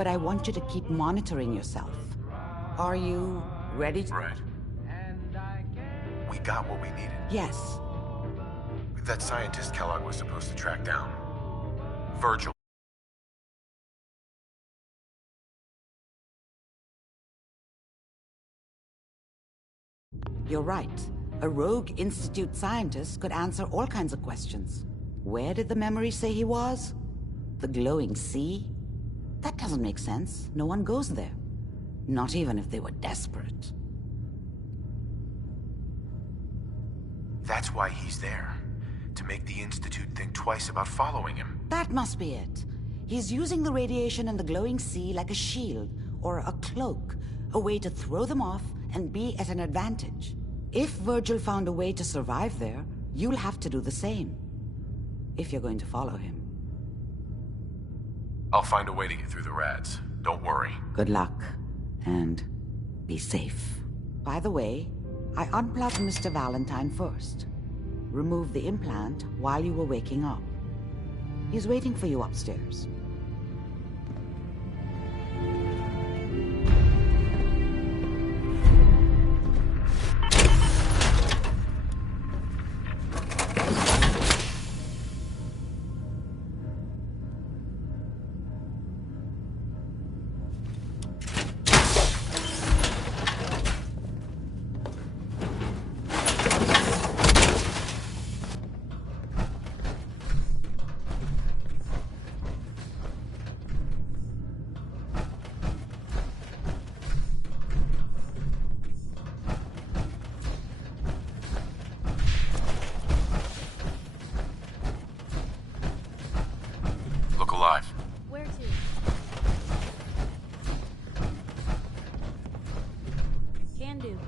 But I want you to keep monitoring yourself. Are you ready to... Right. We got what we needed. Yes. That scientist Kellogg was supposed to track down. Virgil. You're right. A rogue Institute scientist could answer all kinds of questions. Where did the memory say he was? The glowing sea? That doesn't make sense. No one goes there. Not even if they were desperate. That's why he's there. To make the Institute think twice about following him. That must be it. He's using the radiation in the glowing sea like a shield, or a cloak, a way to throw them off and be at an advantage. If Virgil found a way to survive there, you'll have to do the same. If you're going to follow him. I'll find a way to get through the rats. Don't worry. Good luck. And be safe. By the way, I unplugged Mr. Valentine first. Removed the implant while you were waking up. He's waiting for you upstairs. Look alive. Where to? Can do.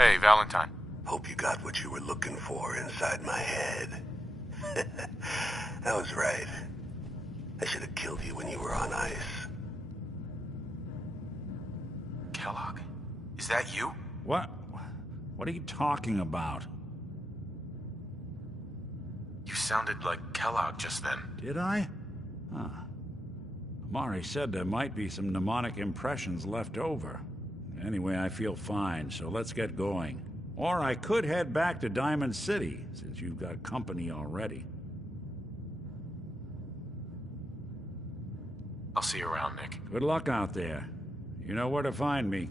Hey, Valentine. Hope you got what you were looking for inside my head. I was right. I should have killed you when you were on ice. Kellogg? Is that you? What? What are you talking about? You sounded like Kellogg just then. Did I? Huh. Amari said there might be some mnemonic impressions left over. Anyway, I feel fine, so let's get going. Or I could head back to Diamond City, since you've got company already. I'll see you around, Nick. Good luck out there. You know where to find me.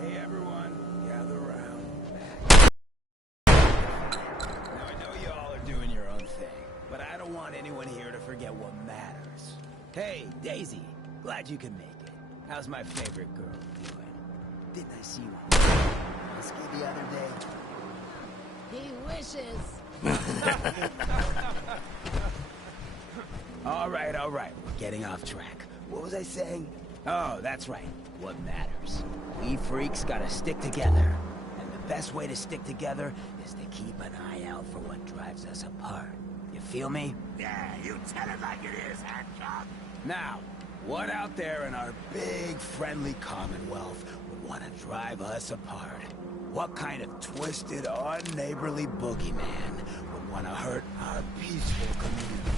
Hey everyone, gather around. Now I know you all are doing your own thing, but I don't want anyone here to forget what matters. Hey, Daisy, glad you could make it. How's my favorite girl doing? Didn't I see you on whiskey the other day? He wishes. All right, we're getting off track. What was I saying? Oh, that's right. What matters. We freaks gotta stick together. And the best way to stick together is to keep an eye out for what drives us apart. You feel me? Yeah, you tell it like it is, Hancock. Now, what out there in our big, friendly Commonwealth would want to drive us apart? What kind of twisted, unneighborly boogeyman would want to hurt our peaceful community?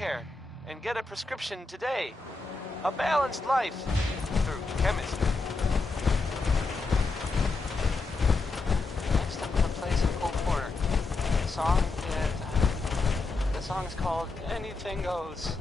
healthcare and get a prescription today. A balanced life through chemistry. Next, I'm gonna play some Cole Porter. The song is called Anything Goes.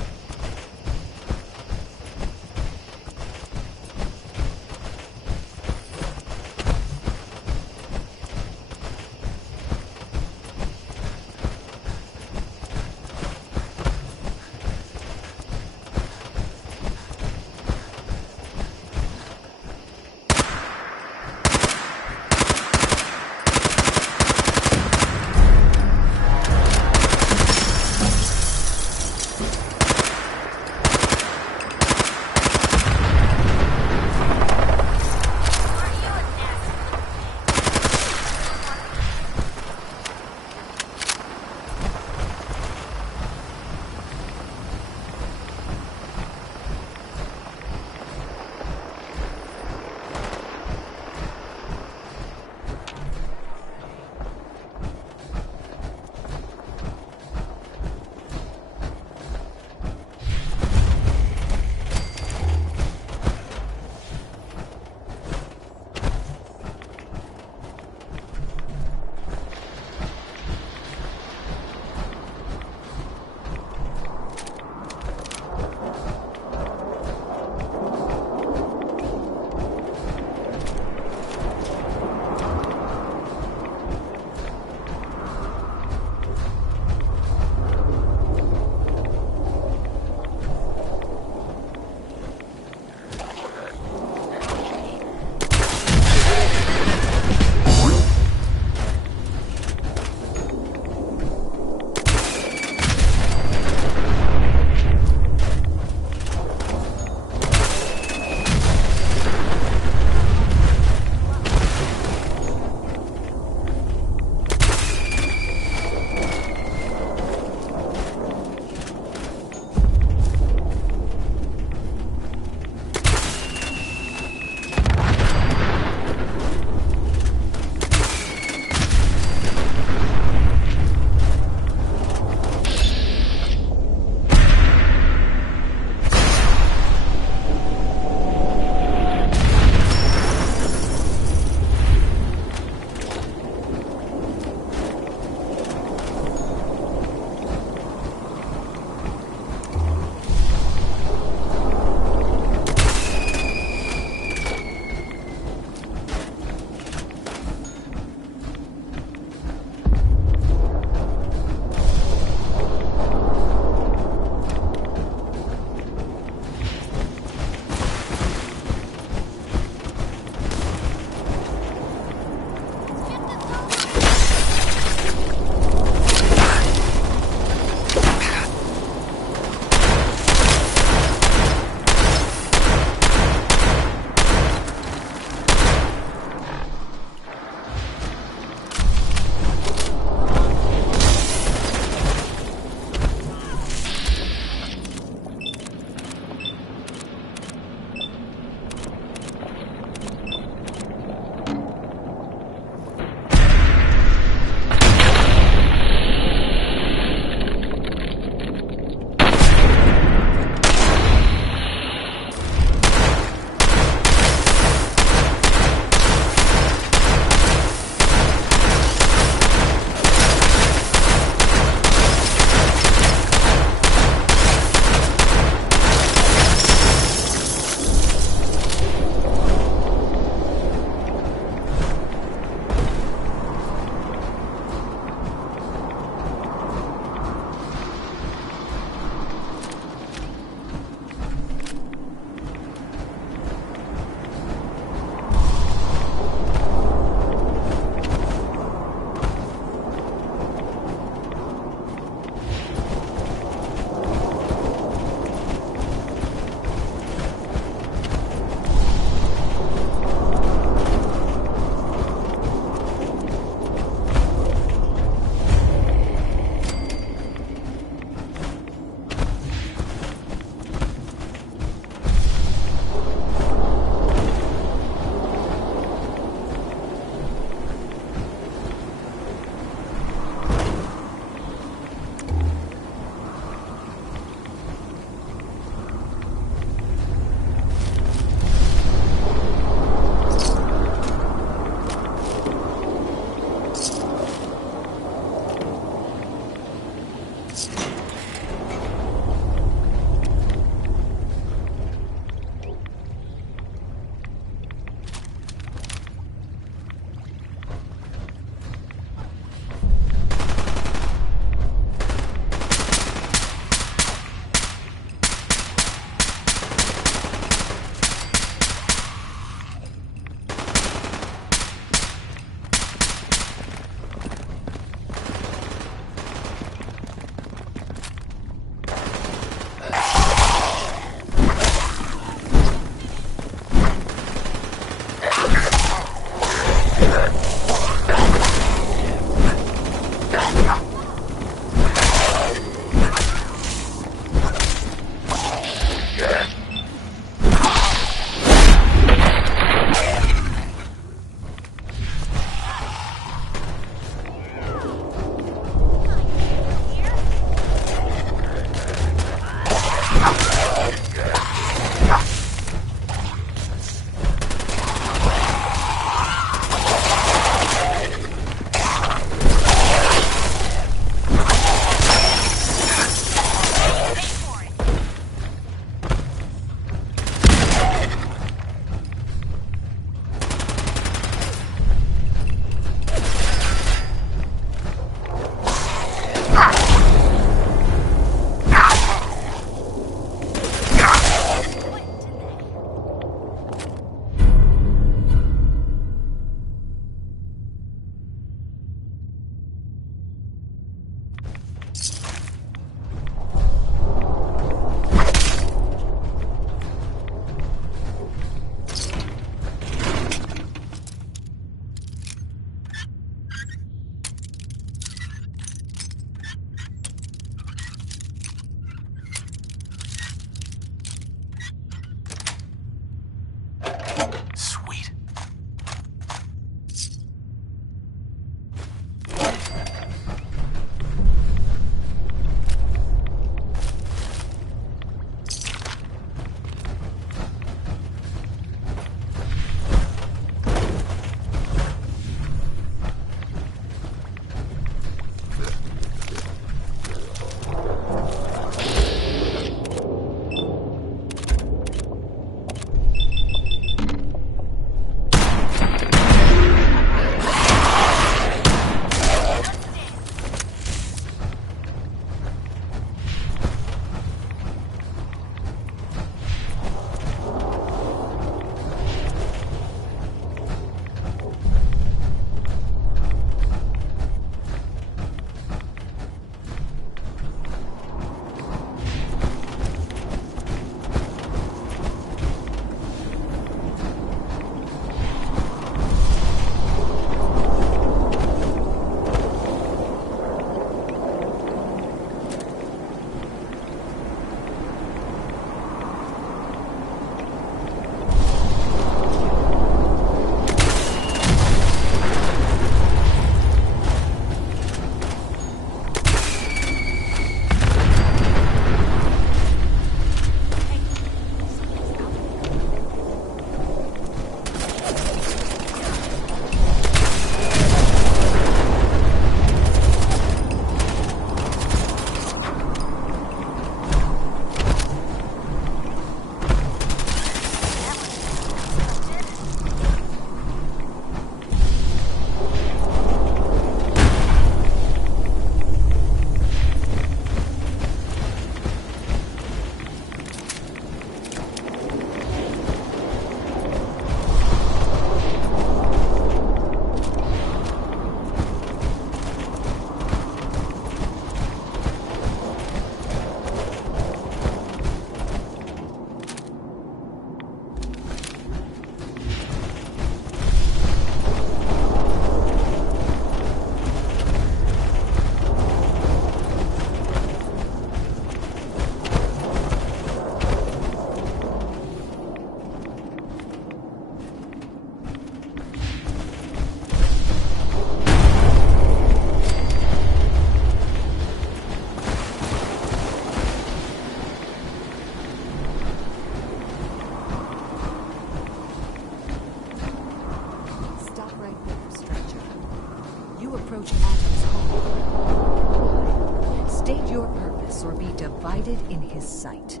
powerless or be divided in his sight.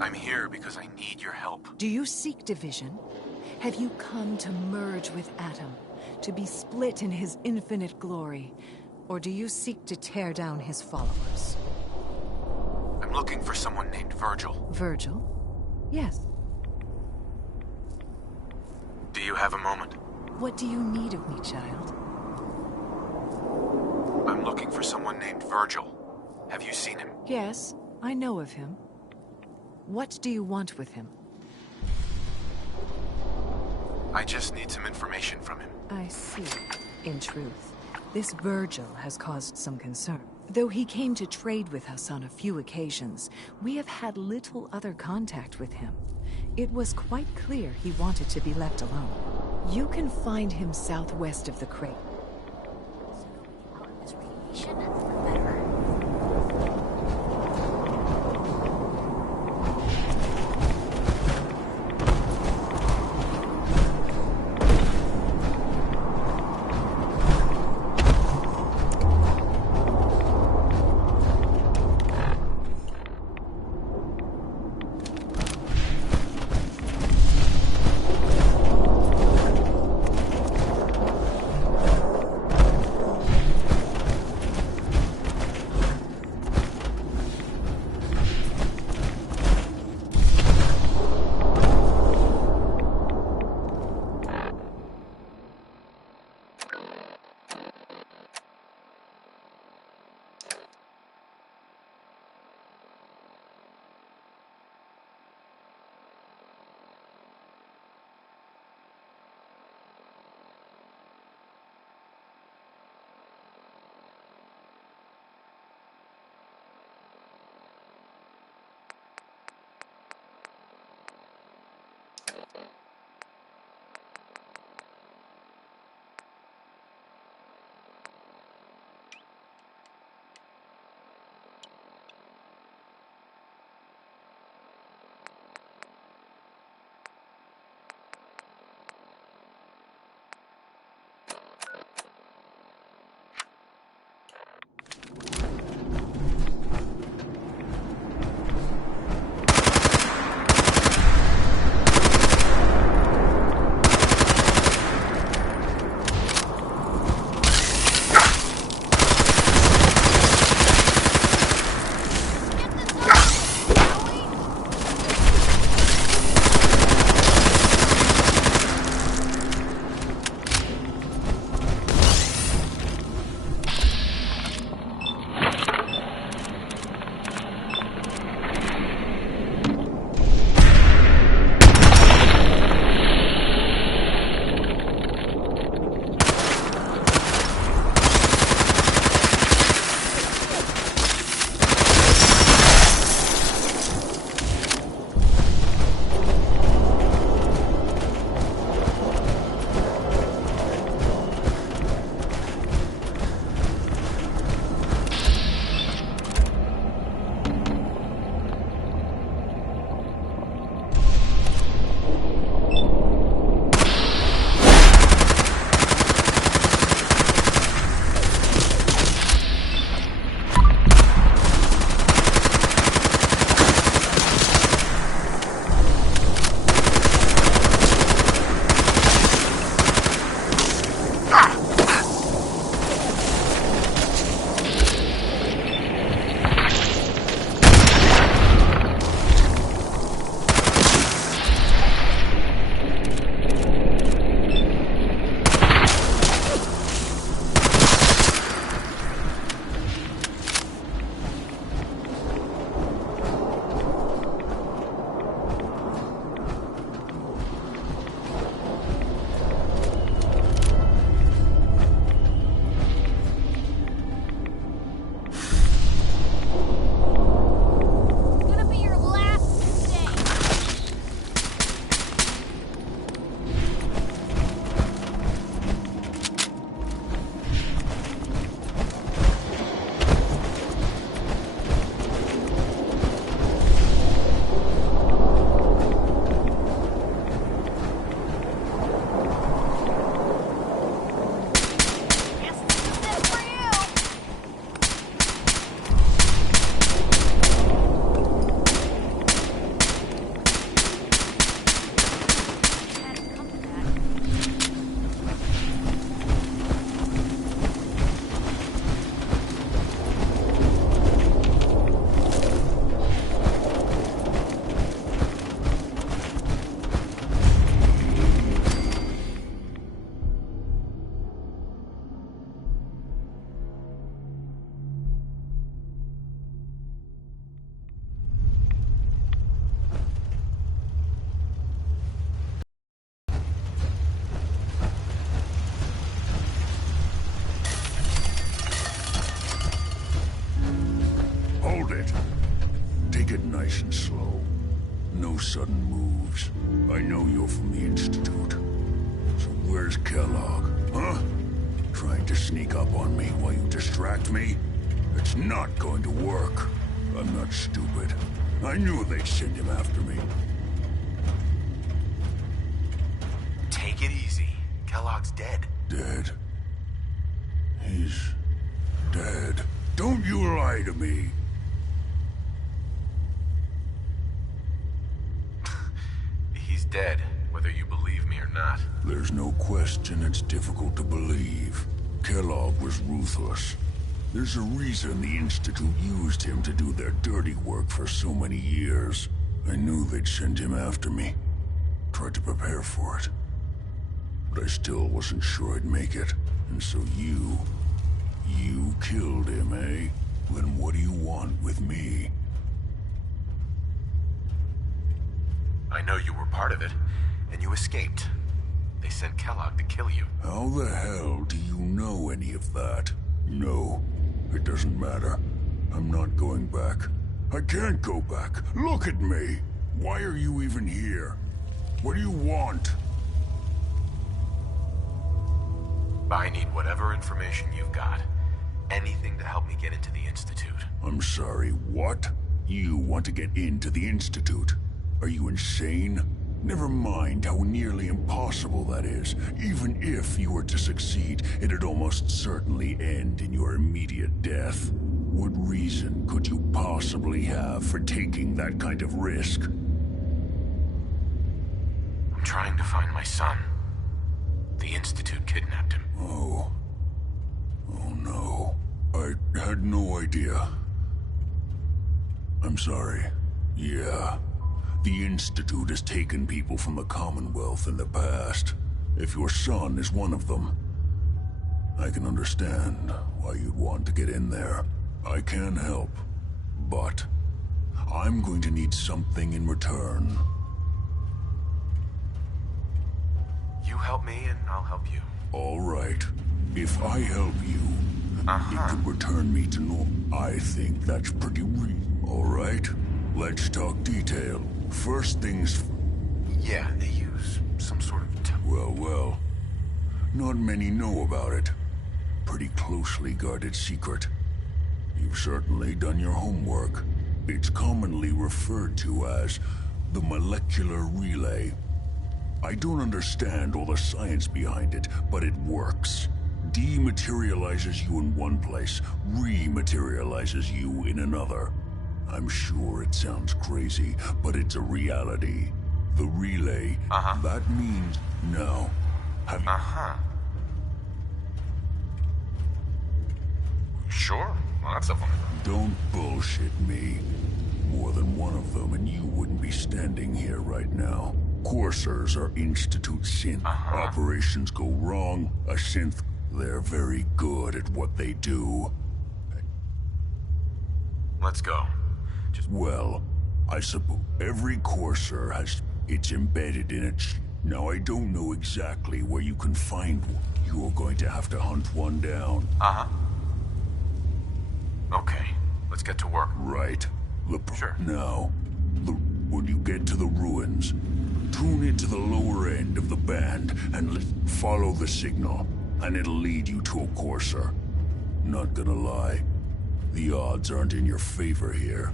I'm here because I need your help. Do you seek division? Have you come to merge with Atom, to be split in his infinite glory? Or do you seek to tear down his followers? I'm looking for someone named Virgil. Virgil? Yes. Do you have a moment? What do you need of me, child? I'm looking for someone named Virgil. Have you seen him? Yes, I know of him. What do you want with him? I just need some information from him. I see. In truth, this Virgil has caused some concern. Though he came to trade with us on a few occasions, we have had little other contact with him. It was quite clear he wanted to be left alone. You can find him southwest of the crate. This radiation, the better. it. Take it nice and slow. No sudden moves. I know you're from the Institute. So where's Kellogg, huh? Trying to sneak up on me while you distract me? It's not going to work. I'm not stupid. I knew they'd send him after me. Take it easy. Kellogg's dead. Dead? He's dead. Don't you lie to me. He's dead, whether you believe me or not. There's no question it's difficult to believe. Kellogg was ruthless. There's a reason the Institute used him to do their dirty work for so many years. I knew they'd send him after me. Tried to prepare for it. But I still wasn't sure I'd make it. And so you killed him, eh? Then what do you want with me? I know you were part of it, and you escaped. They sent Kellogg to kill you. How the hell do you know any of that? No, it doesn't matter. I'm not going back. I can't go back. Look at me! Why are you even here? What do you want? I need whatever information you've got. Anything to help me get into the Institute. I'm sorry, what? You want to get into the Institute? Are you insane? Never mind how nearly impossible that is. Even if you were to succeed, it'd almost certainly end in your immediate death. What reason could you possibly have for taking that kind of risk? I'm trying to find my son. The Institute kidnapped him. Oh. Oh no. I had no idea. I'm sorry. Yeah. The Institute has taken people from the Commonwealth in the past. If your son is one of them, I can understand why you'd want to get in there. I can help, but I'm going to need something in return. You help me and I'll help you. All right. If I help you, it could return me to normal. I think that's pretty reasonable. All right? Let's talk detail. First things... Yeah, they use some sort of... Well. Not many know about it. Pretty closely guarded secret. You've certainly done your homework. It's commonly referred to as the molecular relay. I don't understand all the science behind it, but it works. Dematerializes you in one place, rematerializes you in another. I'm sure it sounds crazy, but it's a reality. The relay, that means... Now, have you... Sure, lots of them. Don't bullshit me. More than one of them, and you wouldn't be standing here right now. Coursers are Institute synth. Operations go wrong, a synth... They're very good at what they do. Let's go. Well, I suppose every Courser has... It's embedded in it. Now, I don't know exactly where you can find one. You're going to have to hunt one down. Okay, let's get to work. Right. Sure. Now, when you get to the ruins, tune into the lower end of the band and follow the signal, and it'll lead you to a Courser. Not gonna lie, the odds aren't in your favor here.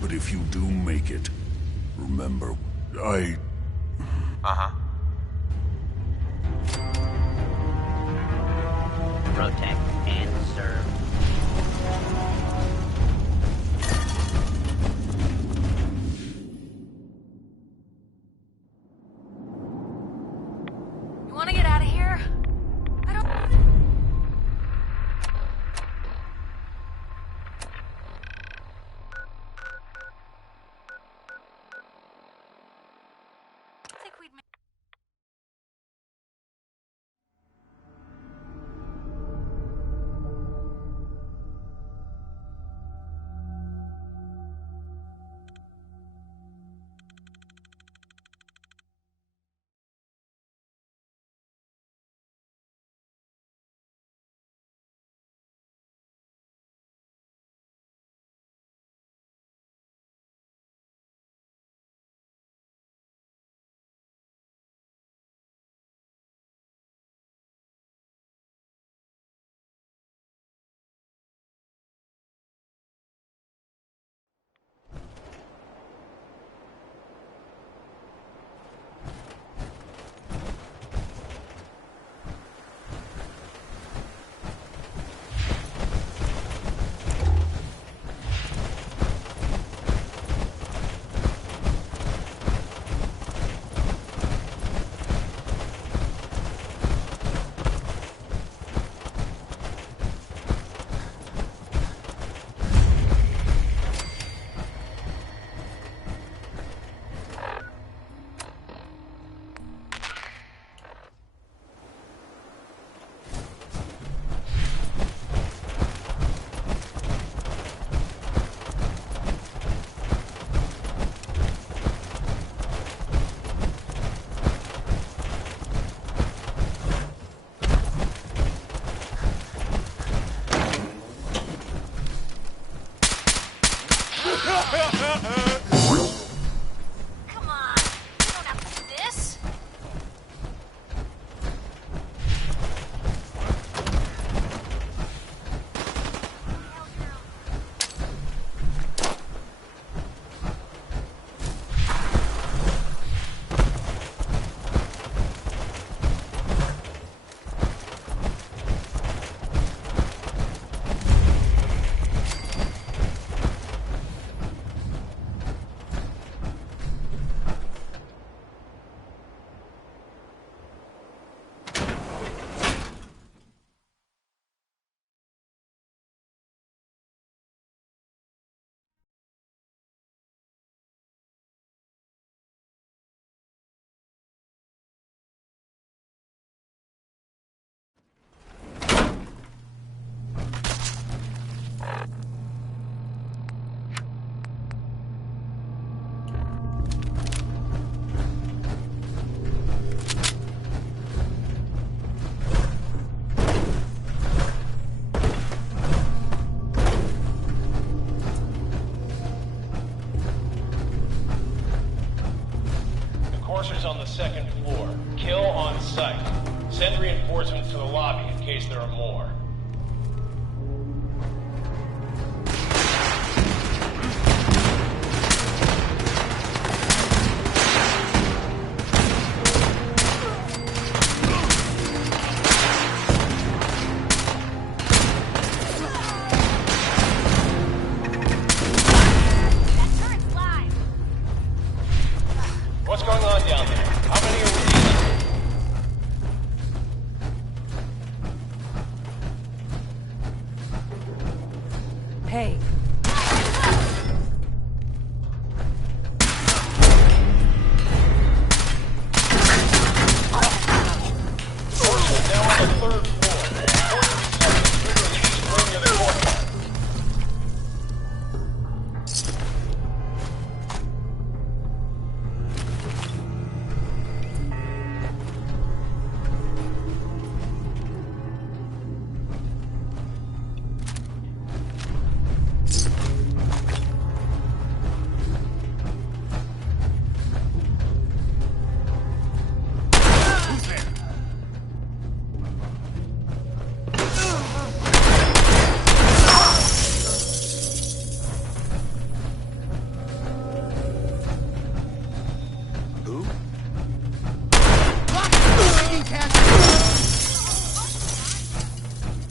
But if you do make it, remember, Protect and serve. You want to get out of here? I don't... think we'd make... Come on. You don't have to do this. Enforcers on the second floor. Kill on sight. Send reinforcements to the lobby in case there are more. That turret's live. What's going on down there? How many are we dealing? Hey, Enforcers now on the third floor. Enforcers trigger in the east wing near the courtyard.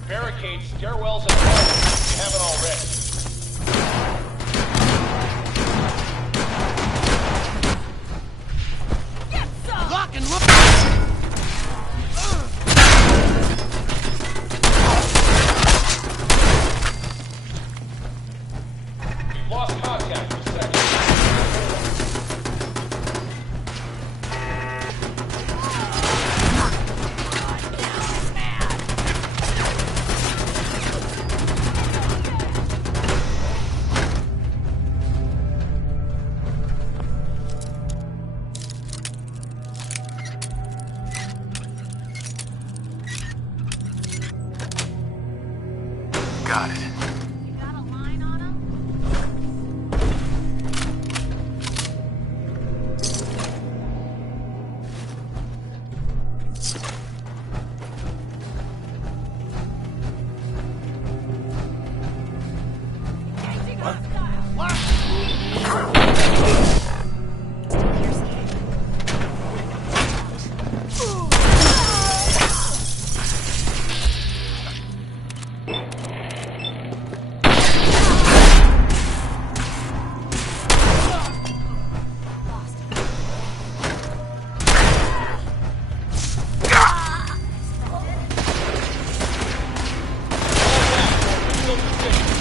Barricades, stairwells, and hallways if you haven't already. We've lost contact for seconds. Got it. You got a line on him?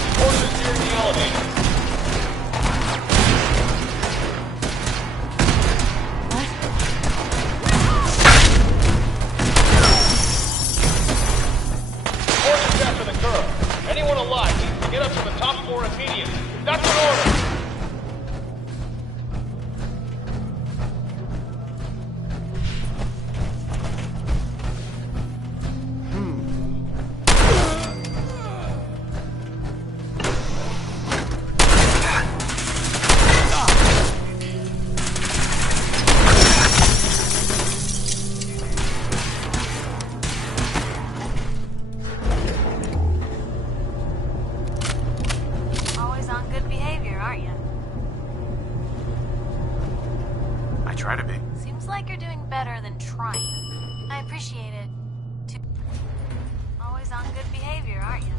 Enforcers near the elevator. Enforcers after the girl. Anyone alive needs to get up to the top floor immediately. That's an order. aren't you? I try to be. Seems like you're doing better than trying. I appreciate it. Always on good behavior, aren't you?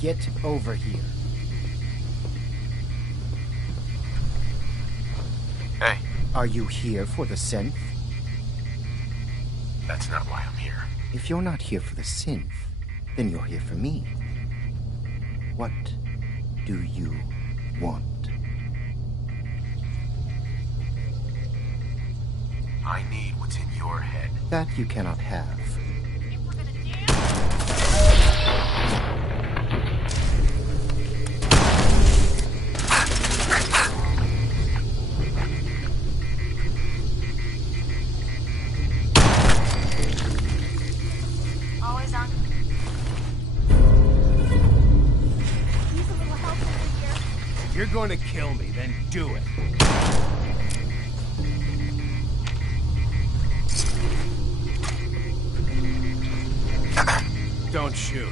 Get over here. Hey. Are you here for the synth? That's not why I'm here. If you're not here for the synth, then you're here for me. What do you want? I need what's in your head. That you cannot have. Always on. Use a little help over here. If you're going to kill me, then do it. Don't shoot.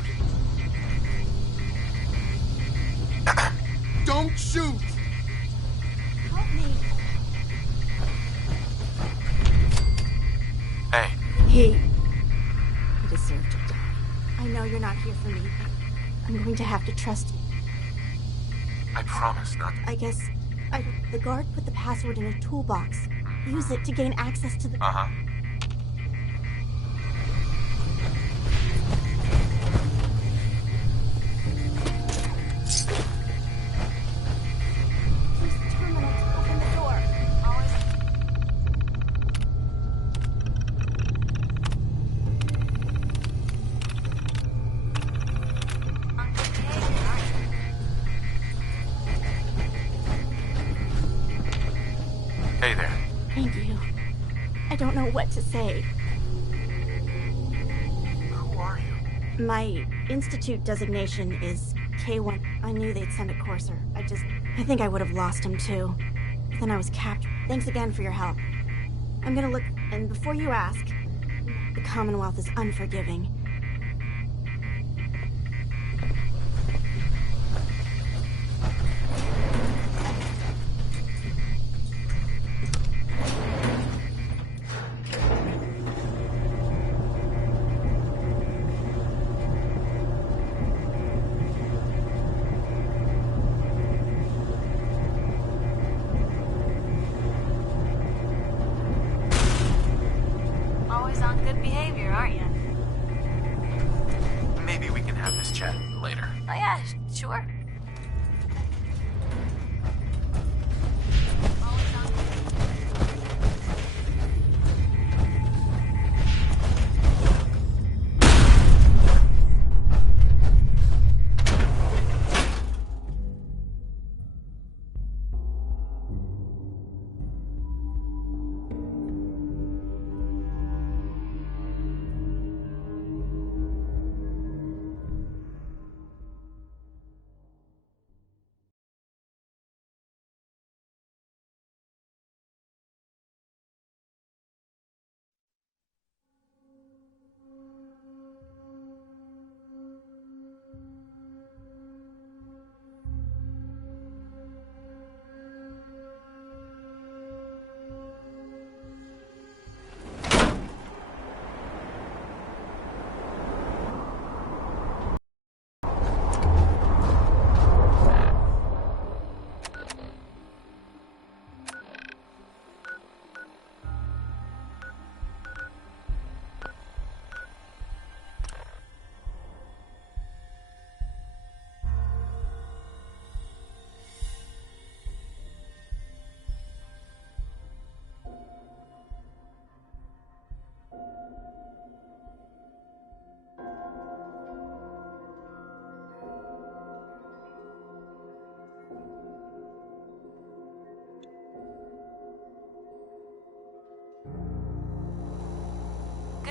Don't shoot! Help me. Hey. He deserved to die. I know you're not here for me, but I'm going to have to trust you. I promise not to. I guess the guard put the password in a toolbox. Use it to gain access to the... Uh-huh. Use the terminal to open the door. Always. On good behavior, aren't you? Hey there. Thank you. I don't know what to say. Who are you? My institute designation is K1. I knew they'd send a courser. I think I would have lost him too. Then I was captured. Thanks again for your help. I'm gonna look, and before you ask, the Commonwealth is unforgiving. Always on good behavior, aren't you? Maybe we can have this chat later. Oh yeah, sure.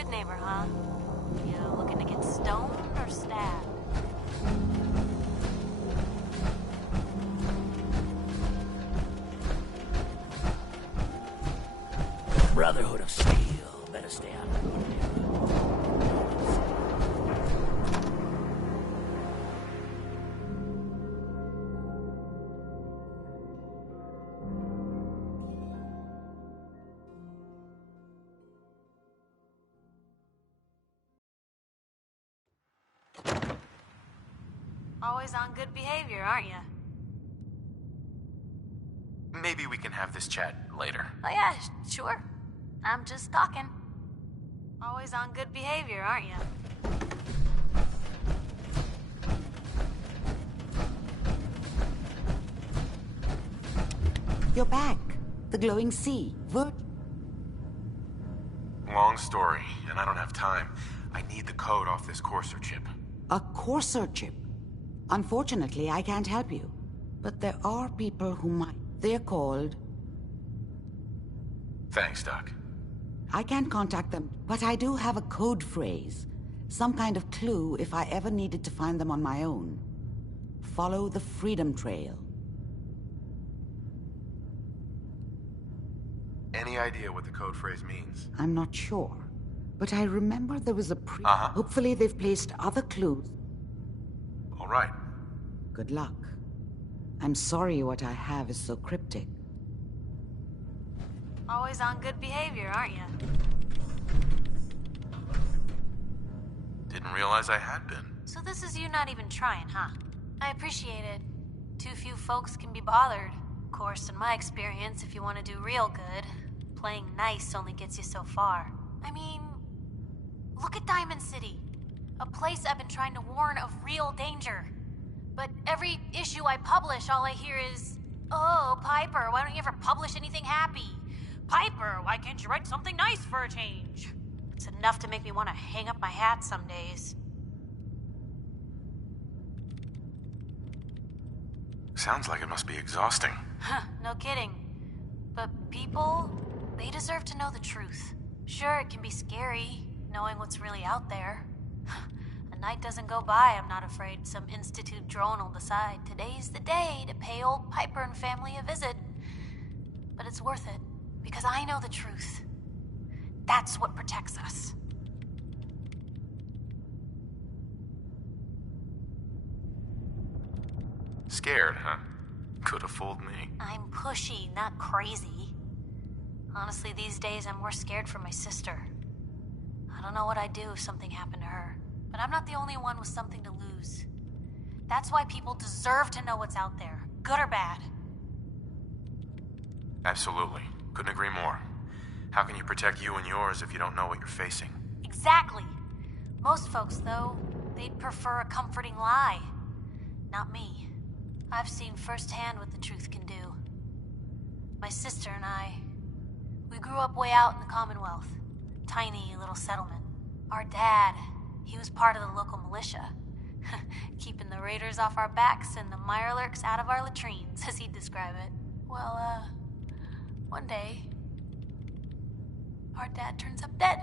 good neighbor, huh? You looking to get stoned or stabbed? Brotherhood of Steel. Better stay out of the neighborhood. Always on good behavior, aren't you? Maybe we can have this chat later. Oh yeah, sure. I'm just talking. Always on good behavior, aren't you? You're back. The glowing sea. Long story, and I don't have time. I need the code off this Courser chip. A Courser chip. Unfortunately, I can't help you. But there are people who might. They're called... Thanks, Doc. I can't contact them, but I do have a code phrase. Some kind of clue if I ever needed to find them on my own. Follow the Freedom Trail. Any idea what the code phrase means? I'm not sure. But I remember there was a Hopefully they've placed other clues. All right. Good luck. I'm sorry what I have is so cryptic. Always on good behavior, aren't you? Didn't realize I had been. So this is you not even trying, huh? I appreciate it. Too few folks can be bothered. Of course, in my experience, if you want to do real good, playing nice only gets you so far. I mean, look at Diamond City. A place I've been trying to warn of real danger. But every issue I publish, all I hear is, "Oh, Piper, why don't you ever publish anything happy? Piper, why can't you write something nice for a change?" It's enough to make me want to hang up my hat some days. Sounds like it must be exhausting. Huh, no kidding. But people, they deserve to know the truth. Sure, it can be scary, knowing what's really out there. A night doesn't go by, I'm not afraid some Institute drone will decide today's the day to pay old Piper and family a visit. But it's worth it, because I know the truth. That's what protects us. Scared, huh? Could have fooled me. I'm pushy, not crazy. Honestly, these days I'm more scared for my sister. I don't know what I'd do if something happened to her. But I'm not the only one with something to lose. That's why people deserve to know what's out there, good or bad. Absolutely. Couldn't agree more. How can you protect you and yours if you don't know what you're facing? Exactly. Most folks, though, they'd prefer a comforting lie. Not me. I've seen firsthand what the truth can do. My sister and I, we grew up way out in the Commonwealth. Tiny little settlement. Our dad, he was part of the local militia. Keeping the raiders off our backs and the mirelurks out of our latrines, as he'd describe it. Well, one day, our dad turns up dead.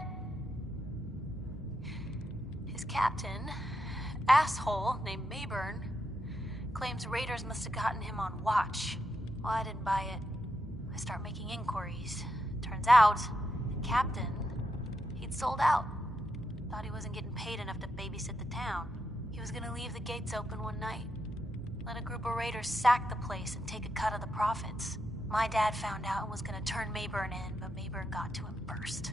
His captain, asshole named Mayburn, claims raiders must have gotten him on watch. Well, I didn't buy it. I start making inquiries. Turns out, the captain, he'd sold out. Thought he wasn't getting paid enough to babysit the town. He was gonna leave the gates open one night. Let a group of raiders sack the place and take a cut of the profits. My dad found out and was gonna turn Mayburn in, but Mayburn got to him first.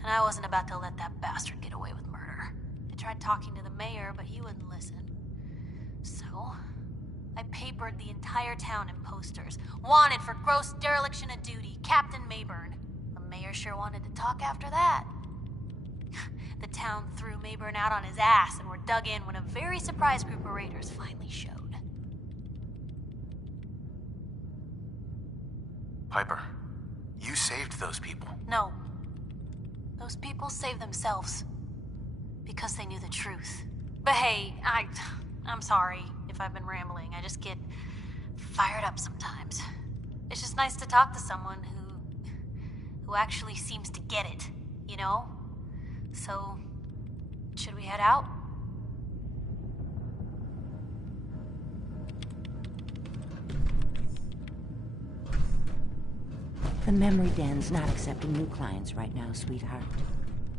And I wasn't about to let that bastard get away with murder. I tried talking to the mayor, but he wouldn't listen. So, I papered the entire town in posters. Wanted for gross dereliction of duty, Captain Mayburn. The mayor sure wanted to talk after that. The town threw Mayburn out on his ass and were dug in when a very surprised group of raiders finally showed. Piper, you saved those people. No. Those people saved themselves. Because they knew the truth. But hey, I'm sorry if I've been rambling. I just get fired up sometimes. It's just nice to talk to someone who actually seems to get it, you know? So, should we head out? The memory den's not accepting new clients right now, sweetheart.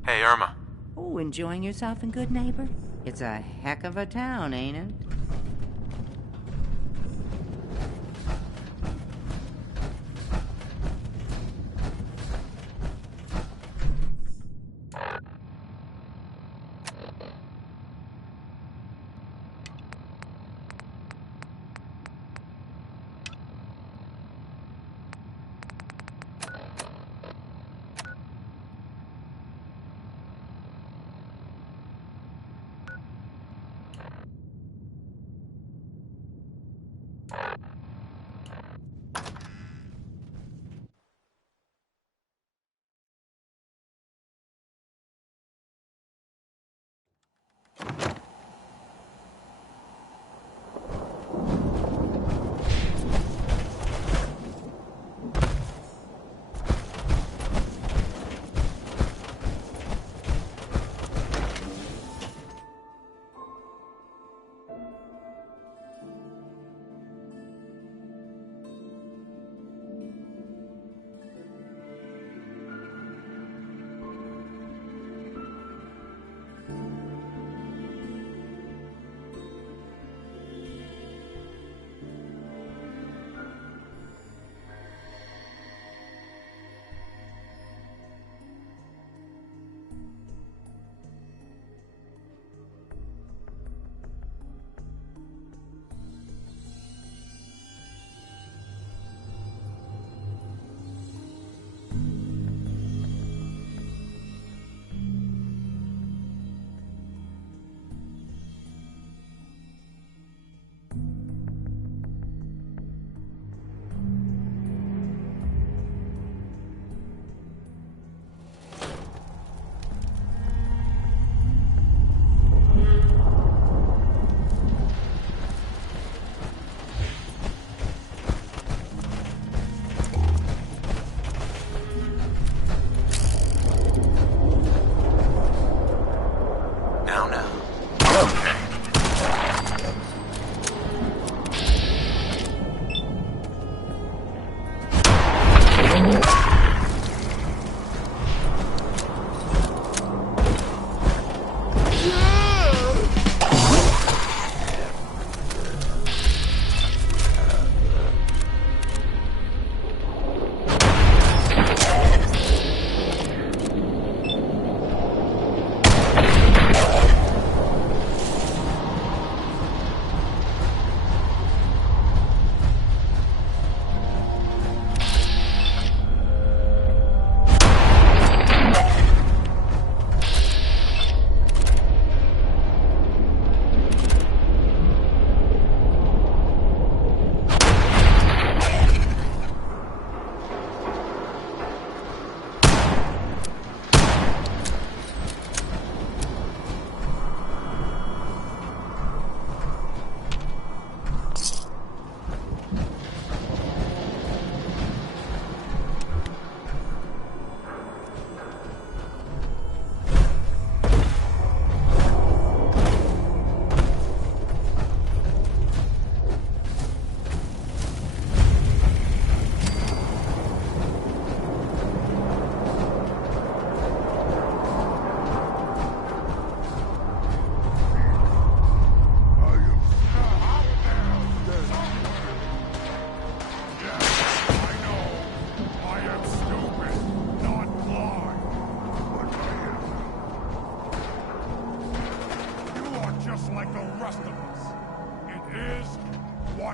Hey, Irma. Oh, enjoying yourself in Good Neighbor? It's a heck of a town, ain't it?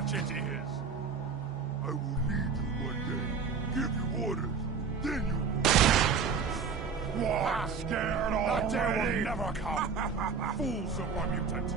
watch it is. I will need you one day. Give you orders. Then you will. What? Scared already? The day will never come. Fools of one mutant.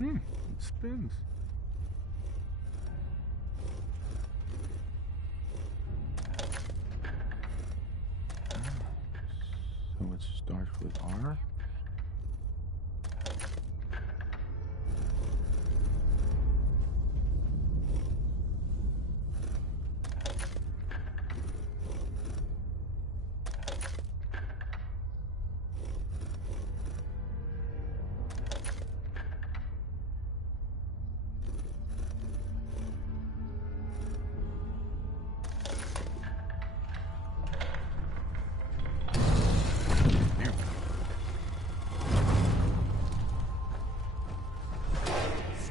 It spins. So it starts with R.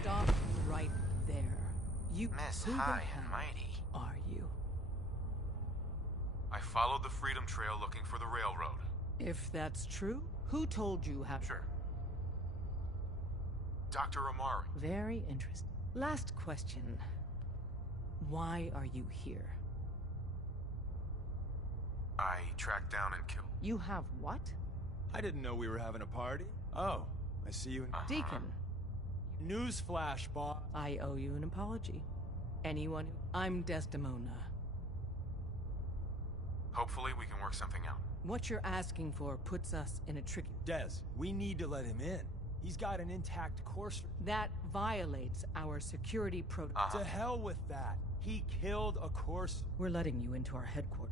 Stop right there. You Miss who the High hell and Mighty. are you? I followed the Freedom Trail looking for the railroad. If that's true, who told you how? Sure. Dr. Amari. Very interesting. Last question. Why are you here? I tracked down and killed. You have what? I didn't know we were having a party. Oh, I see you in... Deacon. Newsflash, boss. I owe you an apology. Anyone... I'm Desdemona. Hopefully we can work something out. What you're asking for puts us in a tricky... Des, we need to let him in. He's got an intact courser. That violates our security protocol. To hell with that. He killed a courser. We're letting you into our headquarters.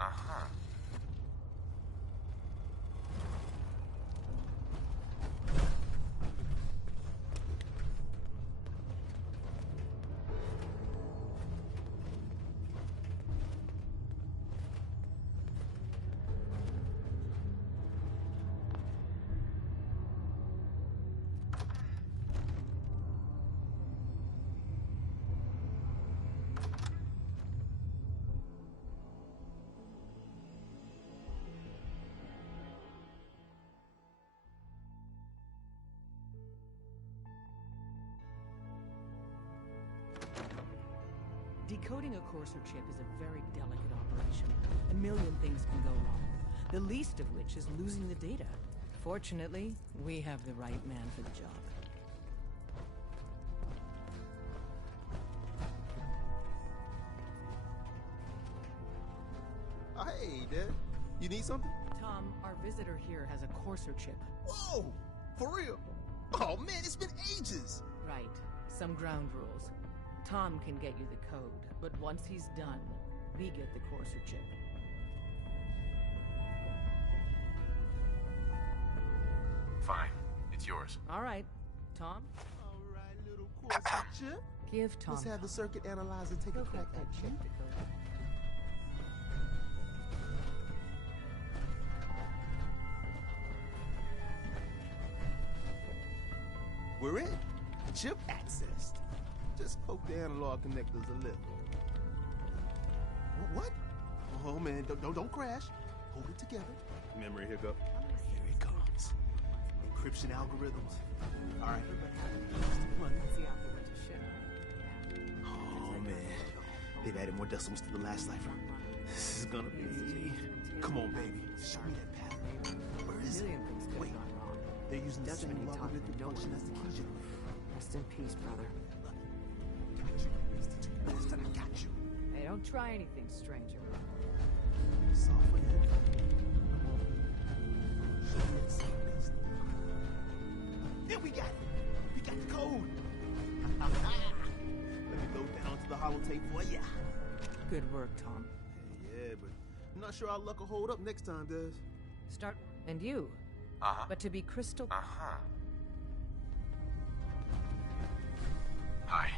Decoding a courser chip is a very delicate operation. A million things can go wrong, the least of which is losing the data. Fortunately, we have the right man for the job. Oh, hey, Dad. You need something? Tom, our visitor here has a courser chip. Whoa! For real? Oh, man, it's been ages! Right. Some ground rules. Tom can get you the code, but once he's done, we get the courser chip. Fine. It's yours. All right. Tom? All right, little courser chip. Give Tom. Let's have the circuit analyzer take a crack at you. We're in. Chip accessed. Just poke the analog connectors a little. What? Oh man, don't crash. Hold it together. Memory hiccup. Here it comes. Encryption algorithms. All right. Oh man, they've added more decimals to the last cipher. This is gonna be. Come on, baby. Show me that pattern. Where is it? Wait. They're using the same logarithmic function as the key generator. Rest in peace, brother. Bastard, I got you. Hey, don't try anything, stranger. Soft for you. Yeah, we got it. We got the code. Let me load that onto the holotape for ya. Good work, Tom. Yeah, but I'm not sure our luck will hold up next time, Des. Start. And you. Uh-huh. But to be crystal. Uh-huh. Hi.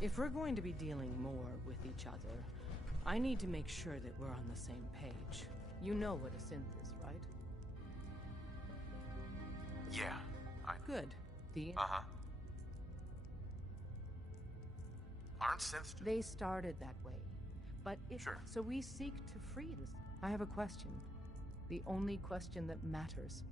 If we're going to be dealing more with each other, I need to make sure that we're on the same page. You know what a synth is, right? Yeah, Good. Uh-huh. Aren't synths... They started that way. But if... Sure. So we seek to free this... I have a question. The only question that matters.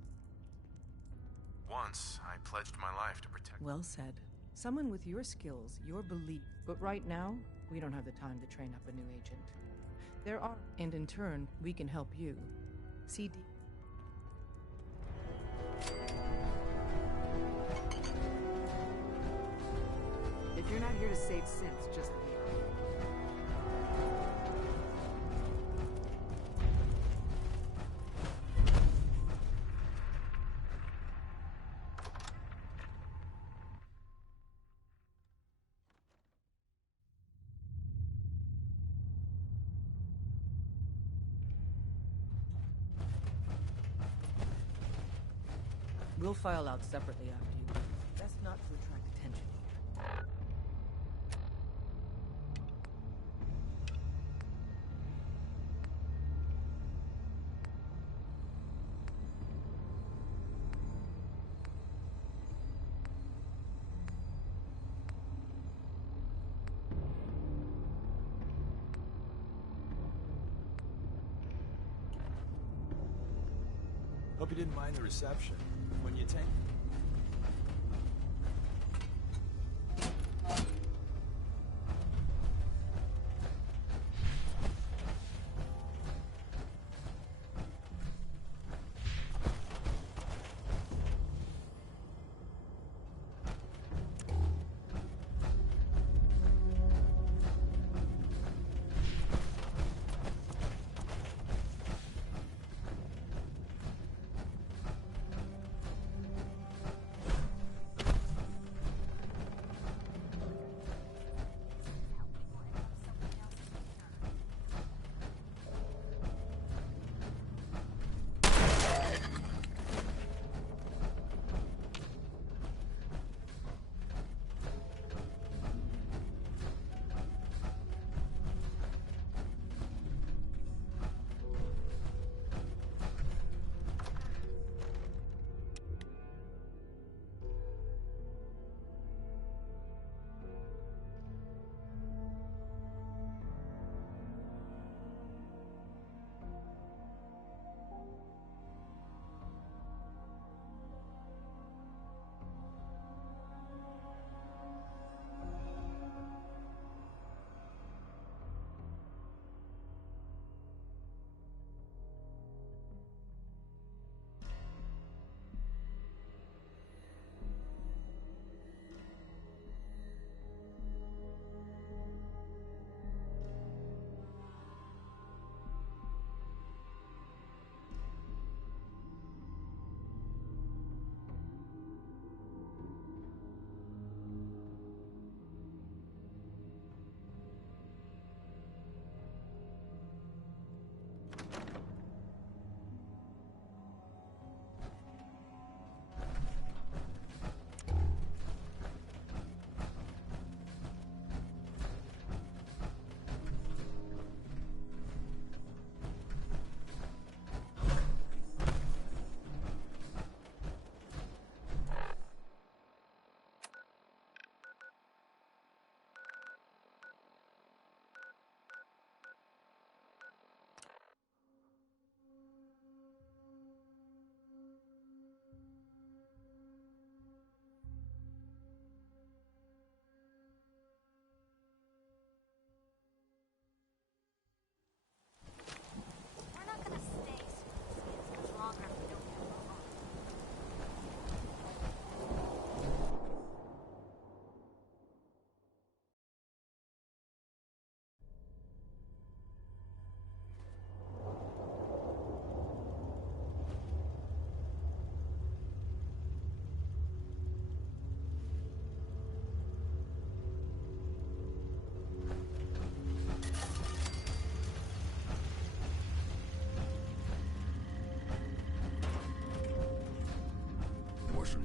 Once, I pledged my life to protect... Well said. Someone with your skills, your belief. But right now, we don't have the time to train up a new agent. There are... And in turn, we can help you. CD... If you're not here to save synths, just leave. We'll file out separately after you leave. Best not to attract attention here. Hope you didn't mind the reception. When you tank...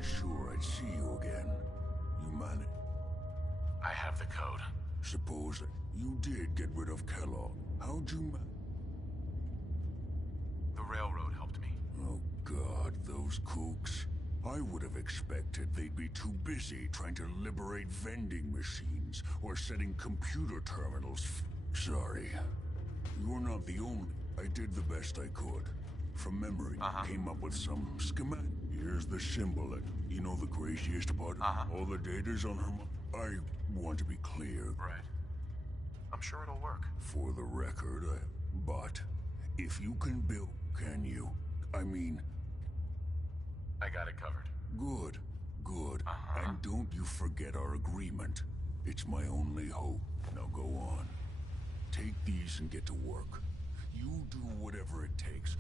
sure I'd see you again. You managed. I have the code. Suppose you did get rid of Kellogg. How'd you The railroad helped me. Oh God, those kooks. I would have expected they'd be too busy trying to liberate vending machines or setting computer terminals. Sorry. You're not the only. I did the best I could. From memory, came up with some schematic. Here's the symbol. You know the craziest part? All the data's on her. I want to be clear. Right. I'm sure it'll work. For the record, but if you can build, can you? I mean... I got it covered. Good, good. And don't you forget our agreement. It's my only hope. Now go on. Take these and get to work. You do whatever it takes.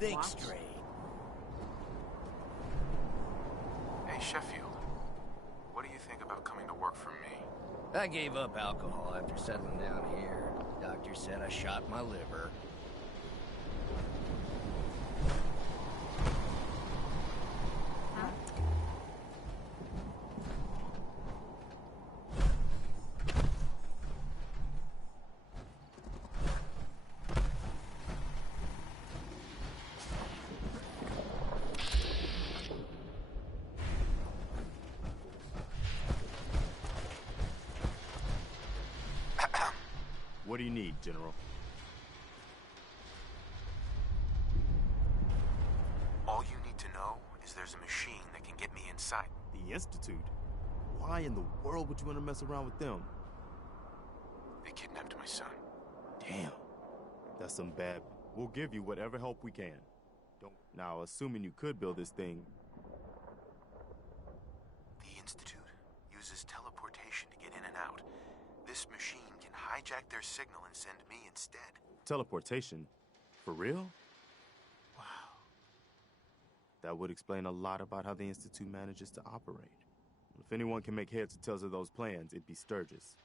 Think straight. Hey, Sheffield. What do you think about coming to work for me? I gave up alcohol after settling down here. Doctor said I shot my liver. What do you need, General? All you need to know is there's a machine that can get me inside. The Institute? Why in the world would you want to mess around with them? They kidnapped my son. Damn. That's some bad... We'll give you whatever help we can. Don't... Now, assuming you could build this thing... The Institute uses teleportation to get in and out. This machine can hijack their signal and send me instead. Teleportation? For real? Wow. That would explain a lot about how the Institute manages to operate. If anyone can make heads or tails of those plans, it'd be Sturgis.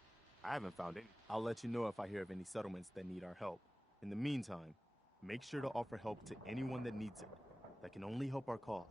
I haven't found any. I'll let you know if I hear of any settlements that need our help. In the meantime, make sure to offer help to anyone that needs it. That can only help our cause.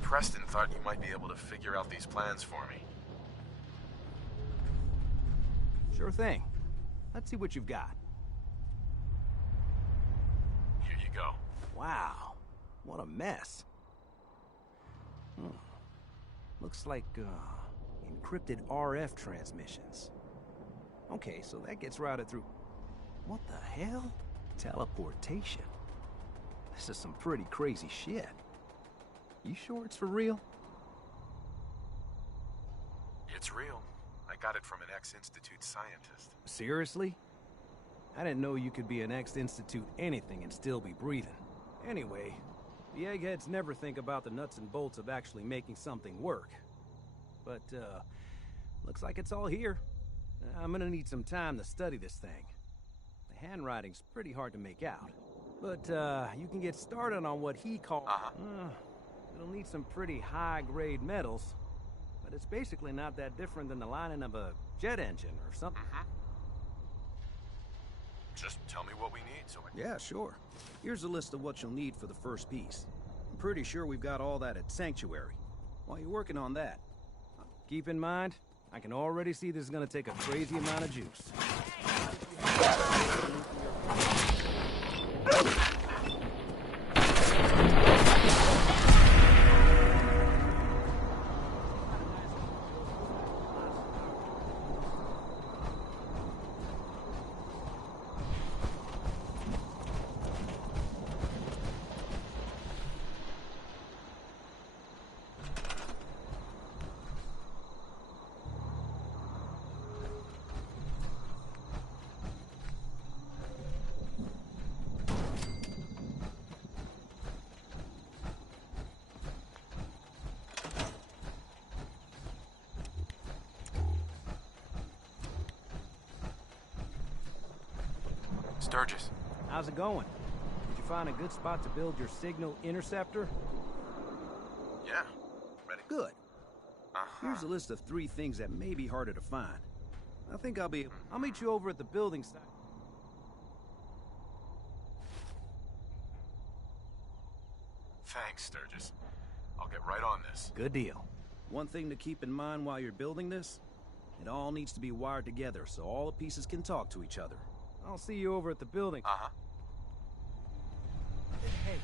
Preston thought you might be able to figure out these plans for me. Sure thing. Let's see what you've got. Here you go. Wow. What a mess. Looks like, encrypted RF transmissions. Okay, so that gets routed through... What the hell? Teleportation. This is some pretty crazy shit. You sure it's for real? It's real. I got it from an ex-Institute scientist. Seriously? I didn't know you could be an ex-Institute anything and still be breathing. Anyway, the eggheads never think about the nuts and bolts of actually making something work. But, looks like it's all here. I'm gonna need some time to study this thing. The handwriting's pretty hard to make out. But, you can get started on what he called... it'll need some pretty high-grade metals. But it's basically not that different than the lining of a jet engine or something. Just tell me what we need so I can... Yeah, sure. Here's a list of what you'll need for the first piece. I'm pretty sure we've got all that at Sanctuary. While you're working on that, keep in mind, I can already see this is gonna take a crazy amount of juice. Sturgis. How's it going? Did you find a good spot to build your signal interceptor? Yeah. Ready? Good. Here's a list of 3 things that may be harder to find. I think I'll meet you over at the building site. Thanks, Sturgis. I'll get right on this. Good deal. One thing to keep in mind while you're building this, it all needs to be wired together so all the pieces can talk to each other. I'll see you over at the building. Hey.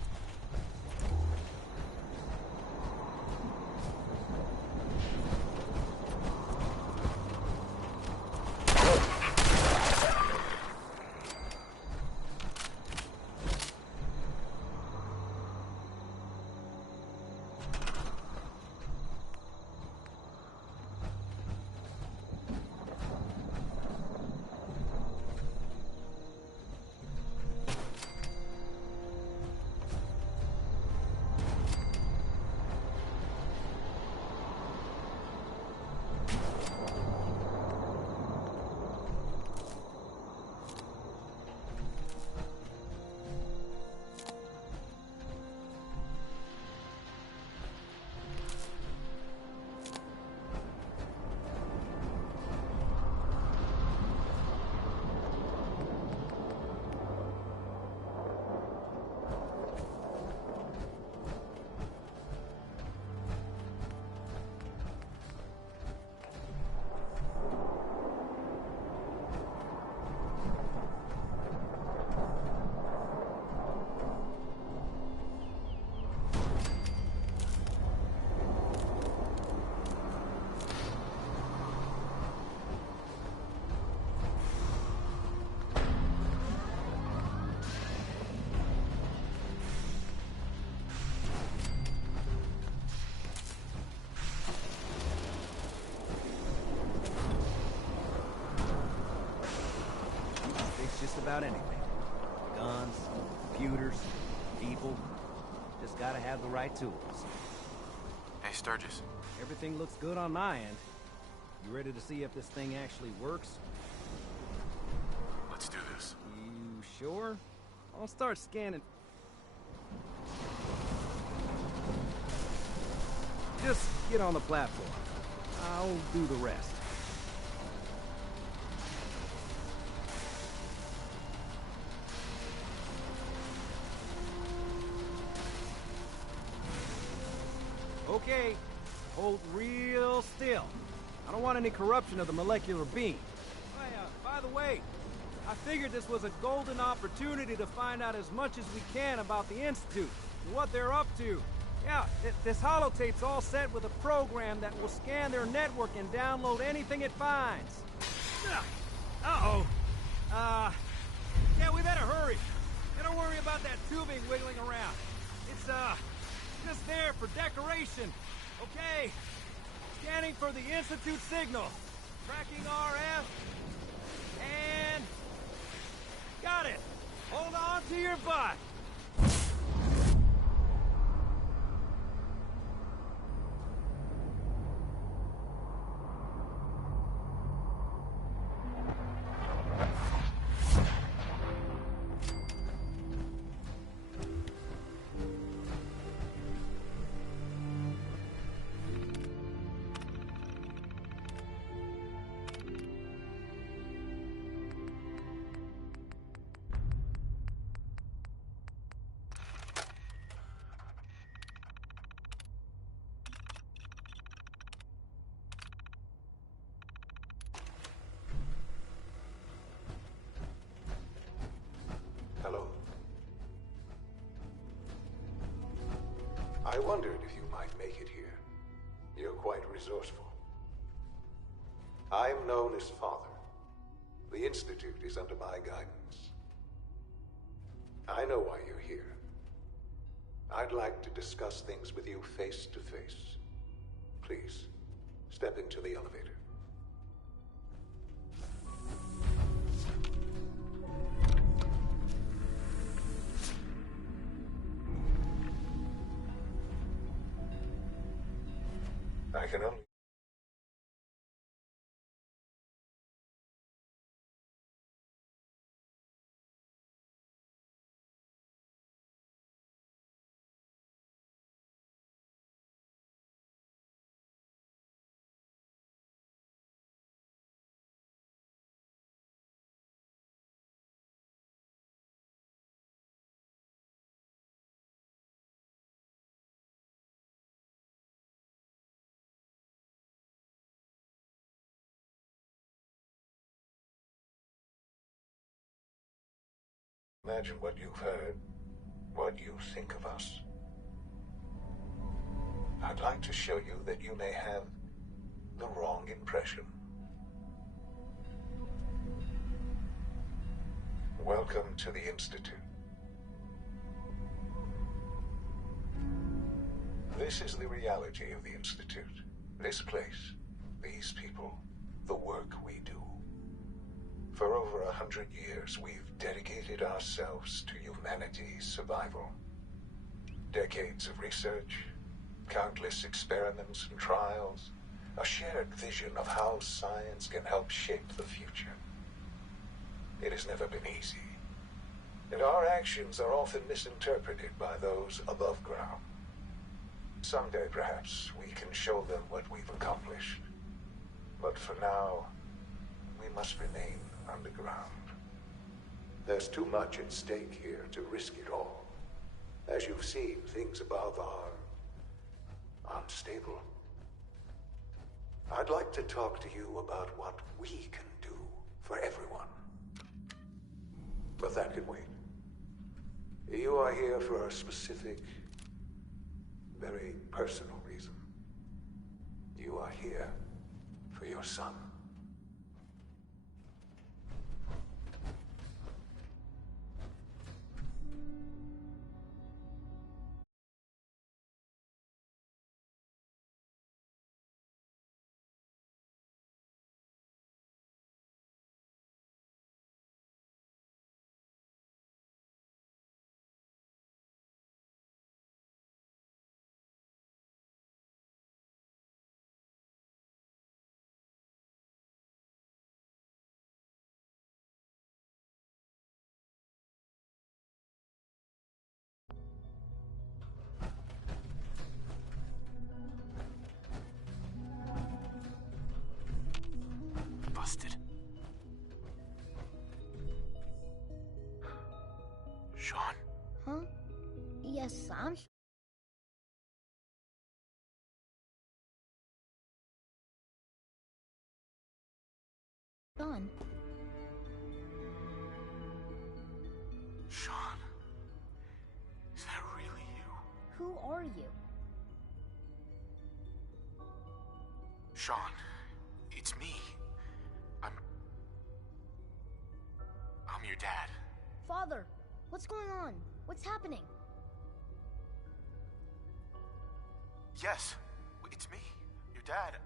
Just about anything. Guns, computers, people. Just gotta have the right tools. Hey, Sturgis. Everything looks good on my end. You ready to see if this thing actually works? Let's do this. You sure? I'll start scanning. Just get on the platform. I'll do the rest. Okay, hold real still. I don't want any corruption of the molecular beam. By the way, I figured this was a golden opportunity to find out as much as we can about the Institute and what they're up to. Yeah, this holotape's all set with a program that will scan their network and download anything it finds. Uh-oh. Yeah, we better hurry. And don't worry about that tubing wiggling around. It's, just there for decoration. Okay. Scanning for the Institute signal. Tracking RF. And... got it. Hold on to your butt. Hello. I wondered if you might make it here. You're quite resourceful. I'm known as Father. The Institute is under my guidance. I know why you're here. I'd like to discuss things with you face to face. Please, step into the elevator. I can only... Imagine what you've heard, what you think of us. I'd like to show you that you may have the wrong impression. Welcome to the Institute. This is the reality of the Institute. This place, these people, the work we do. For over 100 years, we've dedicated ourselves to humanity's survival. Decades of research, countless experiments and trials, a shared vision of how science can help shape the future. It has never been easy, and our actions are often misinterpreted by those above ground. Someday, perhaps, we can show them what we've accomplished. But for now, we must remain underground. There's too much at stake here to risk it all. As you've seen, things above are unstable. I'd like to talk to you about what we can do for everyone. But that can wait. You are here for a specific, very personal reason. You are here for your son. Busted. Sean? Huh? Yes, I'm... Sean. Sean? Is that really you? Who are you? Sean, it's me. What's going on? What's happening? Yes, it's me, your dad.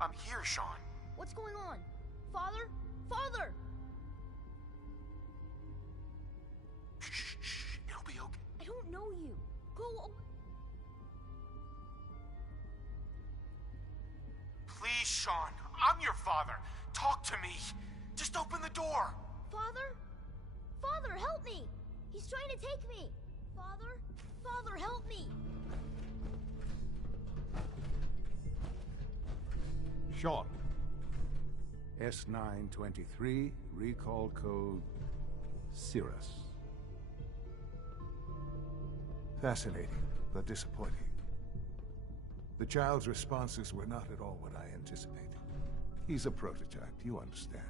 I'm here, Sean. What's going on? Father? Father! Shh, it'll be okay. I don't know you. Go away. Please, Sean, I'm your father. Talk to me. Just open the door. Father? Father, help me! He's trying to take me! Father? Father, help me! Sean. S923, recall code Cirrus. Fascinating, but disappointing. The child's responses were not at all what I anticipated. He's a prototype, you understand.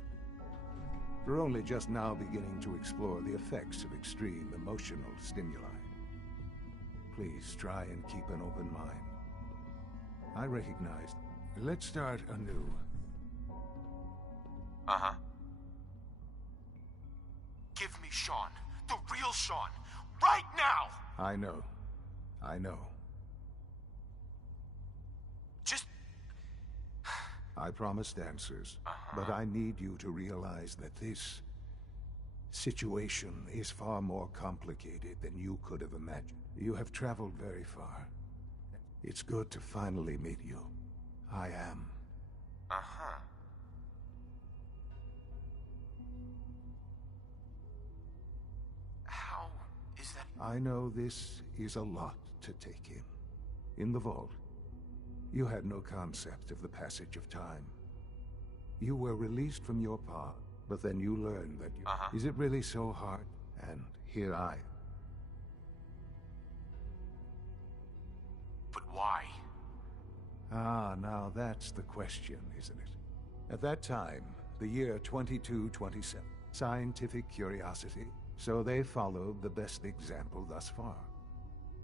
We're only just now beginning to explore the effects of extreme emotional stimuli. Please try and keep an open mind. I recognize. Let's start anew. Uh-huh. Give me Sean. The real Sean. Right now! I know. Just... I promised answers, but I need you to realize that this situation is far more complicated than you could have imagined. You have traveled very far. It's good to finally meet you. I am. Uh-huh. How is that? I know this is a lot to take in. In the vault, you had no concept of the passage of time. You were released from your pod, but then you learned that you... Is it really so hard? And here I... But why? Ah, now that's the question, isn't it? At that time, the year 2227, scientific curiosity, so they followed the best example thus far.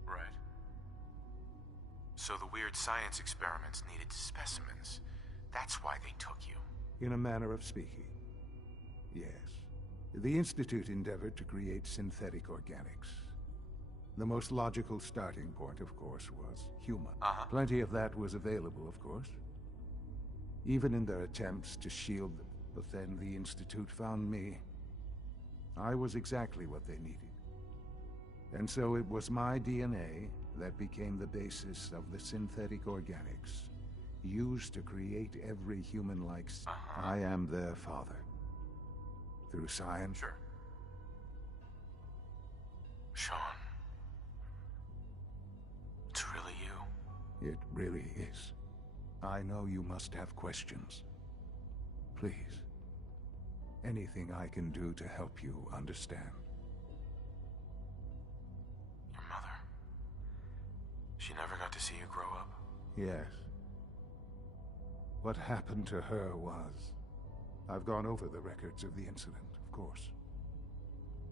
Right. So the weird science experiments needed specimens. That's why they took you. In a manner of speaking. Yes. The Institute endeavored to create synthetic organics. The most logical starting point, of course, was human. Plenty of that was available, of course. Even in their attempts to shield them. But then the Institute found me. I was exactly what they needed. And so it was my DNA that became the basis of the synthetic organics, used to create every human-like... I am their father. Through science... Sure. Sean. It's really you. It really is. I know you must have questions. Please. Anything I can do to help you understand. Your mother. She never got to see you grow up. Yes. What happened to her was... I've gone over the records of the incident, of course.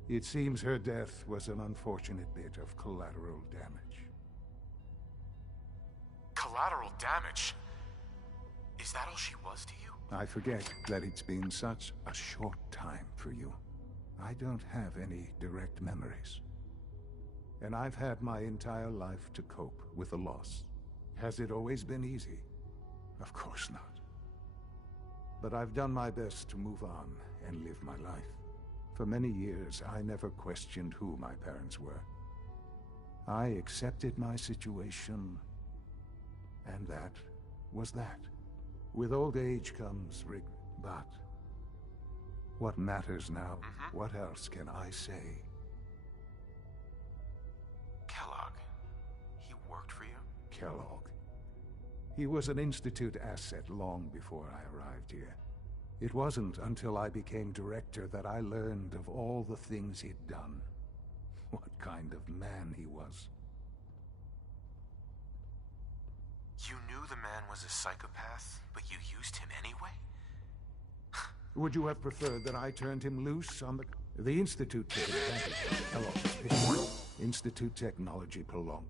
It seems her death was an unfortunate bit of collateral damage. Collateral damage? Is that all she was to you? I forget that it's been such a short time for you. I don't have any direct memories. And I've had my entire life to cope with the loss. Has it always been easy? Of course not. But I've done my best to move on and live my life. For many years, I never questioned who my parents were. I accepted my situation, and that was that. With old age comes regret, but what matters now? What else can I say? Kellogg. He worked for you? Kellogg. He was an Institute asset long before I arrived here. It wasn't until I became director that I learned of all the things he'd done. What kind of man he was. You knew the man was a psychopath, but you used him anyway? Would you have preferred that I turned him loose on the... The Institute took advantage of Kellogg's Institute technology prolonged.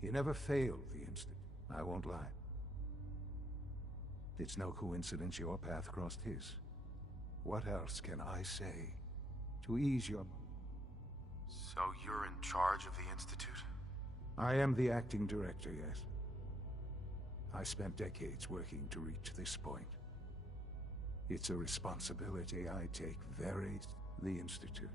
He never failed the Institute. I won't lie. It's no coincidence your path crossed his. What else can I say to ease your... So you're in charge of the Institute? I am the acting director, yes. I spent decades working to reach this point. It's a responsibility I take very... the Institute.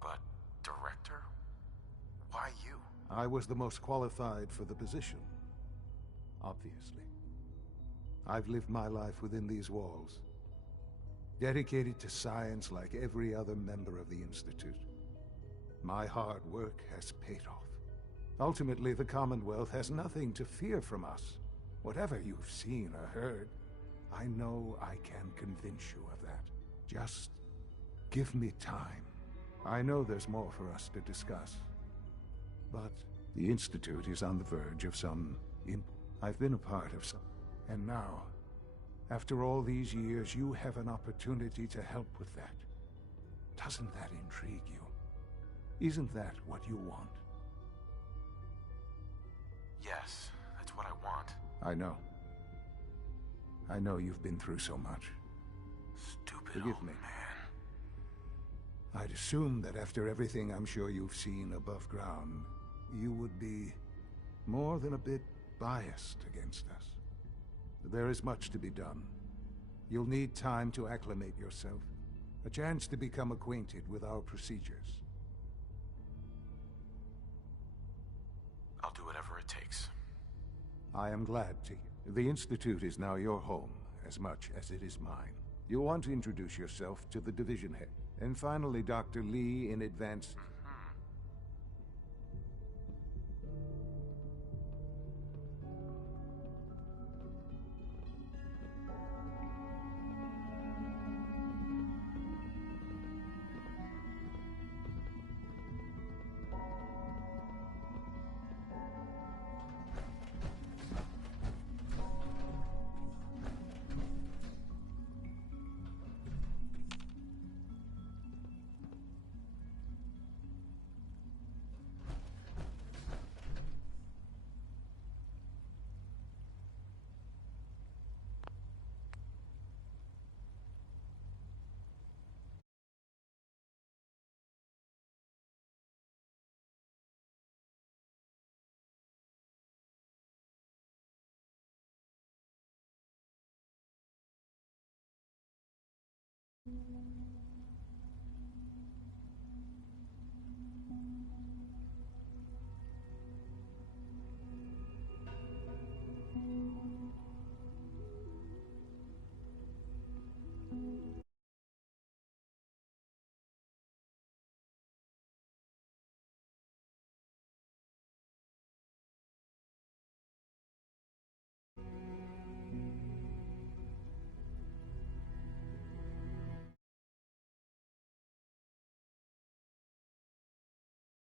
But, director? Why you? I was the most qualified for the position. Obviously. I've lived my life within these walls. Dedicated to science like every other member of the Institute. My hard work has paid off. Ultimately, the Commonwealth has nothing to fear from us. Whatever you've seen or heard, I know I can convince you of that. Just give me time. I know there's more for us to discuss. But the Institute is on the verge of some... I've been a part of some... And now, after all these years, you have an opportunity to help with that. Doesn't that intrigue you? Isn't that what you want? Yes, that's what I want. I know. I know you've been through so much. Stupid Forgive me. I'd assume that after everything I'm sure you've seen above ground, you would be more than a bit biased against us. There is much to be done. You'll need time to acclimate yourself, a chance to become acquainted with our procedures. I'll do whatever it takes. I am glad to hear. The Institute is now your home, as much as it is mine. You'll want to introduce yourself to the division head. And finally, Dr. Lee, in advance...